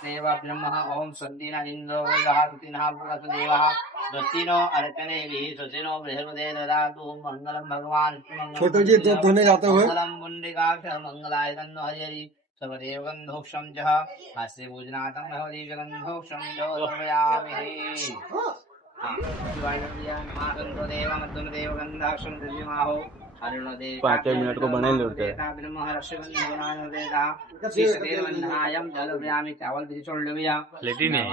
देव ब्रह्म ओम सन्दिना इंद्रो वैहातिनः पुरसदेवः दत्तिनो अर्चने भी सुसिनो बृहस्पते ददातु मंगलम भगवान छोटू जी दूध धोने जाते हुए मंगलम पुंडरीकाक्ष मंगलाय तन्नो हरि सर्वदेव गन्धोक्षं च हास्य पूजनातं भवति गन्धोक्षं च समयामि देव मध्यमदेव गन्धाक्षं दिव्यमाहो 5 मिनट को बने लेते हैं चावल लेटी नहीं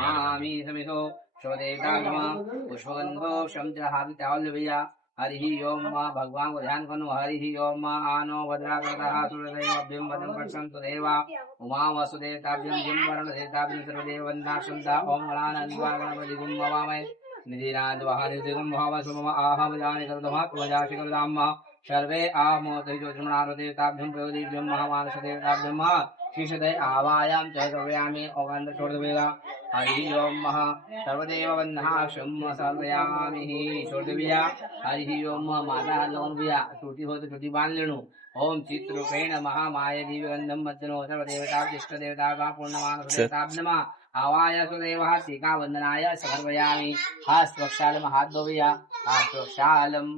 हरि ओम माँ भगवान को ध्यान करो हरि ओम माँ आनो भद्राकृतः पश्यन्तु देवा उमा वसुदेवताभ्यं जिं वरुणदेवताभ्यं सर्वदेव वन्दाशन्ता ओम गणानान्वागणपति गुं भवामहे निधिनाद्वाहानिधिगं भावसुमम आहम जानि कर्तमात्मजाति कर्ताम सर्वे आमोदयज्योतिर्मणादेवताभ्यं प्रयोदिभ्यं महामानसदेवताभ्यं शीर्षदे आवायां च सर्वयामि ओगान्त छोड़देवेगा हरि ओम महा सर्वदेव वन्दाशं सर्वयामि छोड़देविया हरि ओम माता लोनविया टूटी हो तो टूटी बांध लेणु ओम चित्रूपेण महामाय दिव्यगंधम मध्यनो सर्वदेवता इष्ट देवता का पूर्णमानसदेवताभ्यं आवाय सुदेवः टीका वंदनाय समर्पयामि हास्वक्षालम हाथ दो भैया हास्वक्षालम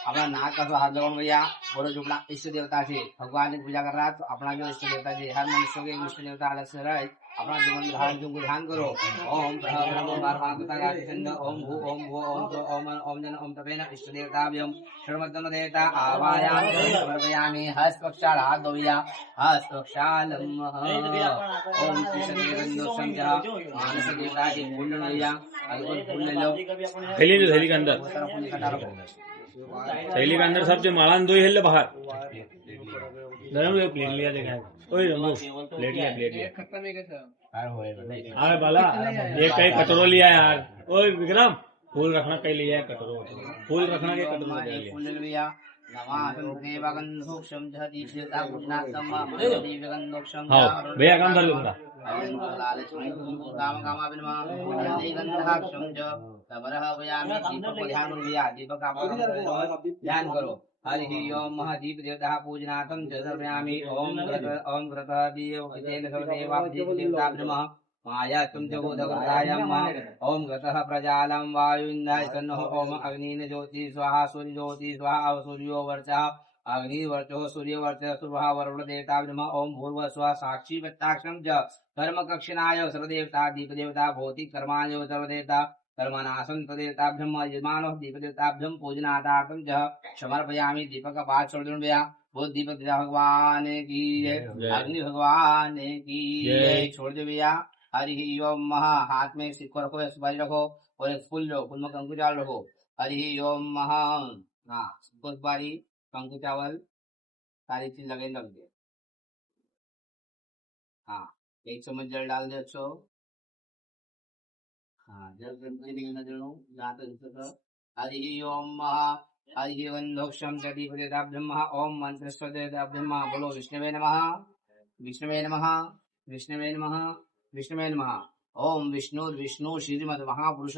अपना नाक का हाथ लगाओ भैया बोलो जो अपना इष्ट देवता से भगवान की पूजा कर रहा है तो अपना जो इष्ट देवता से हर मनुष्य के इष्ट देवता अलग से रहे अपना जीवन धारण को ध्यान करो ओम ब्रह्म ओम भू ओम भू ओम तो ओम जन ओम तपेन इष्ट देवताभ्यं सर्वोत्तम देवता आवायाम समर्पयामि हस्तपक्षाल हाथ दो भैया हस्तपक्षालम ओम कृष्णदेवन्दोषं च मानस देवता के फूल भैया अगर फूल ले लो थैली के अंदर थैली के अंदर सब जो मालान दो हिल बाहर गरम प्लेट लिया देखा है ओए रंगो प्लेट लिया अरे बाला ये कई कटोरो लिया यार ओए विक्रम फूल रखना कहीं लिया है कटोरो फूल रखना के कटोरो लिया नमासंदेवगन्धोक्षं च दीप्यता गुणात्तम दिव्यगन्धोक्षं हाँ भैया काम कर लूंगा ध्यान करो हरि ओम महादीप देवता पूजनार्थं च समर्पयामि ओम व्रतः दीपतेन सर्वदेवाभ्यं माया तुम जगोदगतायम् ओम गतः प्रजालं वायुन्दाय तन्नो ओम अग्निन ज्योति स्वाहा सूर्य ज्योति स्वाहा सूर्यो वर्चः अग्निवर्चो सूर्यवर्चः सुभा वरुण देवताभ्यं ओम भूर्भुवः स्वः साक्षी वत्ताक्षं च कर्म कक्षिणाय सर्वदेवता दीपदेवता भौतिक कर्माय सर्वदेवता कर्मनाशं तदेवताभ्यं यजमानो दीपदेवताभ्यं पूजनार्थं च समर्पयामि दीपक पाठ छोड़ दूं भैया वो दीपक भगवान की अग्नि भगवान की छोड़ दे भैया हरि ओम महा हाथ में सिक्को रखो सुपारी रखो और एक फूल लो फूल में कंकु चावल रखो हरि ओम महा हाँ सिक्को सुपारी कंकु चावल सारी चीज लगे रख दे हाँ 1 चम्मच जल डाल दे अच्छो हाँ जल जहाँ तक हरि ओम महा हरि गन्धोक्षं च दीपदेवताभ्यं ओम मंत्रस्वदेवताभ्यं बोलो विष्णवे नमः विष्णवे नमः विष्णवे नमः विष्णवे नमः ओम विष्णु श्रीमद महापुरुष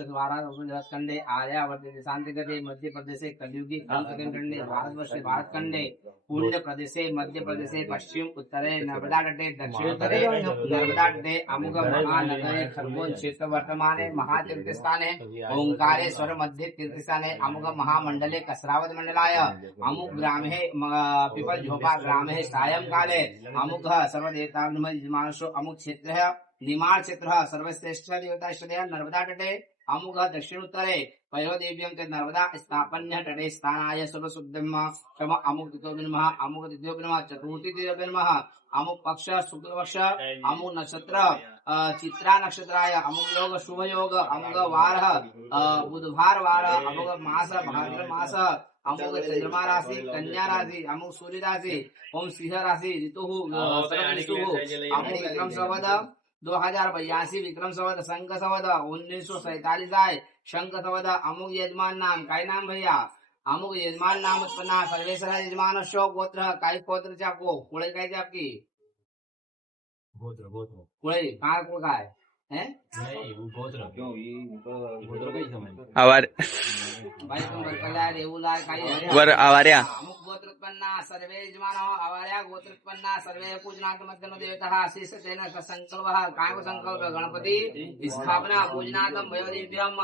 खंडे आर्यावर्ते शांति गते मध्य प्रदेशे कलियुगी खंडे भारतवर्षे भारत खंडे पूर्व प्रदेशे मध्य प्रदेशे पश्चिम उत्तरे नर्मदा तटे दक्षिणोत्तरे नर्मदा तटे अमुक महानगरे खरगोन क्षेत्र वर्तमाने महातीर्थस्थाने ओंकारेश्वर मध्य तीर्थस्थाने अमुक महामंडले कसरावत मंडलाय अमुक ग्रामे पिपल झोपा ग्रामे सायंकाले अमुक सर्वदेवता अमुक क्षेत्र निमाड़ क्षेत्र सर्वश्रेष्ठ देवता इष्टदेव नर्मदा तटे अमुक दक्षिणोत्तरे पयोदेव्यं के नर्मदा स्थापन्य तटे स्थानाय सर्वशुद्धम क्षम अमुक द्वितीयोपनमः अमुक द्वितीयोपनमः चतुर्थी द्वितीयोपनमः अमुक पक्ष शुक्ल पक्ष अमुक नक्षत्र चित्रा नक्षत्राय अमुक योग शुभ योग अमुक वार बुधवार वार अमुक मास भाद्र मास अमुक चंद्रमा राशि कन्या राशि अमुक सूर्य राशि ओम सिंह राशि ऋतु अमुक विक्रम संवत 2082 विक्रम संवत संघ संवत 1947 आय शंख संवत अमुक यजमान नाम काय नाम भैया अमुक यजमान नाम उत्पन्ना सर्वेश्वर यजमान शो गोत्र काय गोत्र आपको कुळे काय आपकी गोत्र कुळे काय हैं આવાર भाई तुम बरकला रेवुला काई વર આવાર્યા अमुक गोत्रोत्पन्ना सर्वे यजमानो आवार्या गोत्रोत्पन्ना सर्वे पूजनात् मध्यनो देवतः शीर्ष तेन संकल्पः काय संकल्प गणपति स्थापना पूजनातम वयोदिभ्यम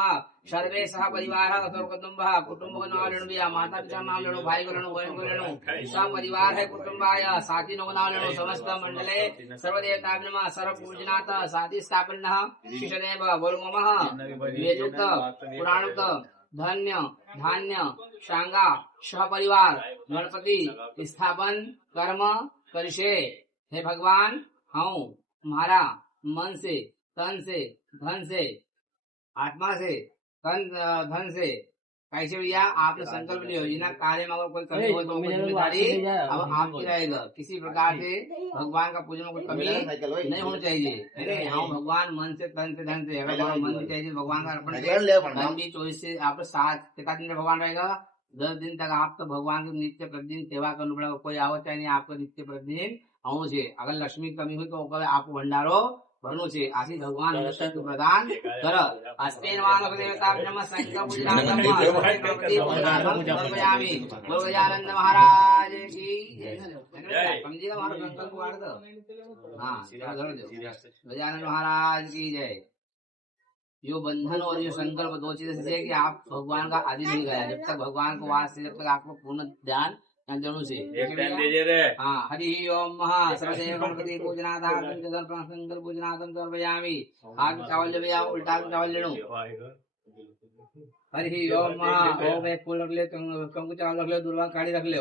सर्वे सह परिवार सर्वकुटुंबः कुटुंब नाम लेणु माता पिता नाम लेणु भाई को लेणु बहन को लेणु सब परिवार है कुटुंबाय साथी नो नाम लेणु समस्त मंडले सर्वदेवताभ्यम सर्व पूजनात् साथी स्थापनः शिषदेव बोलमः वेदुक्त पुराणुक्त धन्य धान्य शांगा सहपरिवार गणपति स्थापन कर्म करिशे। हे भगवान हूँ मारा मन से तन से धन से आत्मा से तन धन से कैसे भैया आपने संकल्प लिया बिना कार्य में अगर कोई कमी हो तो वो जिम्मेदारी अब आपकी रहेगा। किसी प्रकार से भगवान का पूजन में कोई कमी नहीं होनी चाहिए। अरे हाँ भगवान मन से तन से धन से अगर मन भी चाहिए भगवान का अर्पण धन भी 24 से आप 7 दिन भगवान रहेगा 10 दिन तक आप तो भगवान की नित्य प्रतिदिन सेवा करना पड़ेगा। कोई आवत चाहिए नहीं आपको नित्य प्रतिदिन आऊ छे। अगर लक्ष्मी कमी हुई तो आपको भंडारो भरनो छे। आशी भगवान शक्ति प्रदान कर। अस्तेन मानव देवता ब्रह्म संकल्प पूजनार्थम गणपति पूजनार्थम समर्पयामि। बोल गजानन महाराज की जय। समझिएगा हमारा संकल्प वार दो। हाँ गजानन महाराज की जय। यो बंधन और ये संकल्प दो चीजें से कि आप भगवान का आदि नहीं गया। जब तक भगवान को वास से जब तक आपको पूर्ण ध्यान जरूर से हाँ हरि ओम महा सर्वदेव गणपति पूजनार्थम संकल्प पूजनार्थम समर्पयामि। हाथ चावल ले भैया उल्टा चावल ले लो। हरि ओम महा ओम एक फूल रख ले कंकु चावल रख ले दुर्वा काढ़ी रख ले।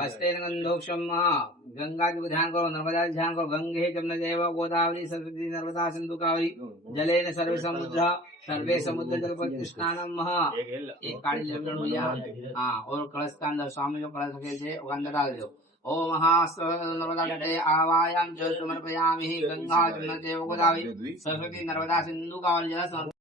हस्तेन गंधोक्षम महा गंगा जी को ध्यान करो नर्मदा जी ध्यान करो। गंगे जमुना जैव गोदावरी सरस्वती नर्मदा सिंधु कावेरी जलेन सर्वे समुद्र जल पर स्नानम महा। एक काढ़ी ले लो भैया हाँ और कलश का अंदर स्वामी जो कलश रखे थे वो अंदर डाल दो। ओम नर्मदा तटे आवायाम च समर्पयामि। गंगा जमुना जैव गोदावरी सरस्वती नर्मदा सिंधु कावेरी जल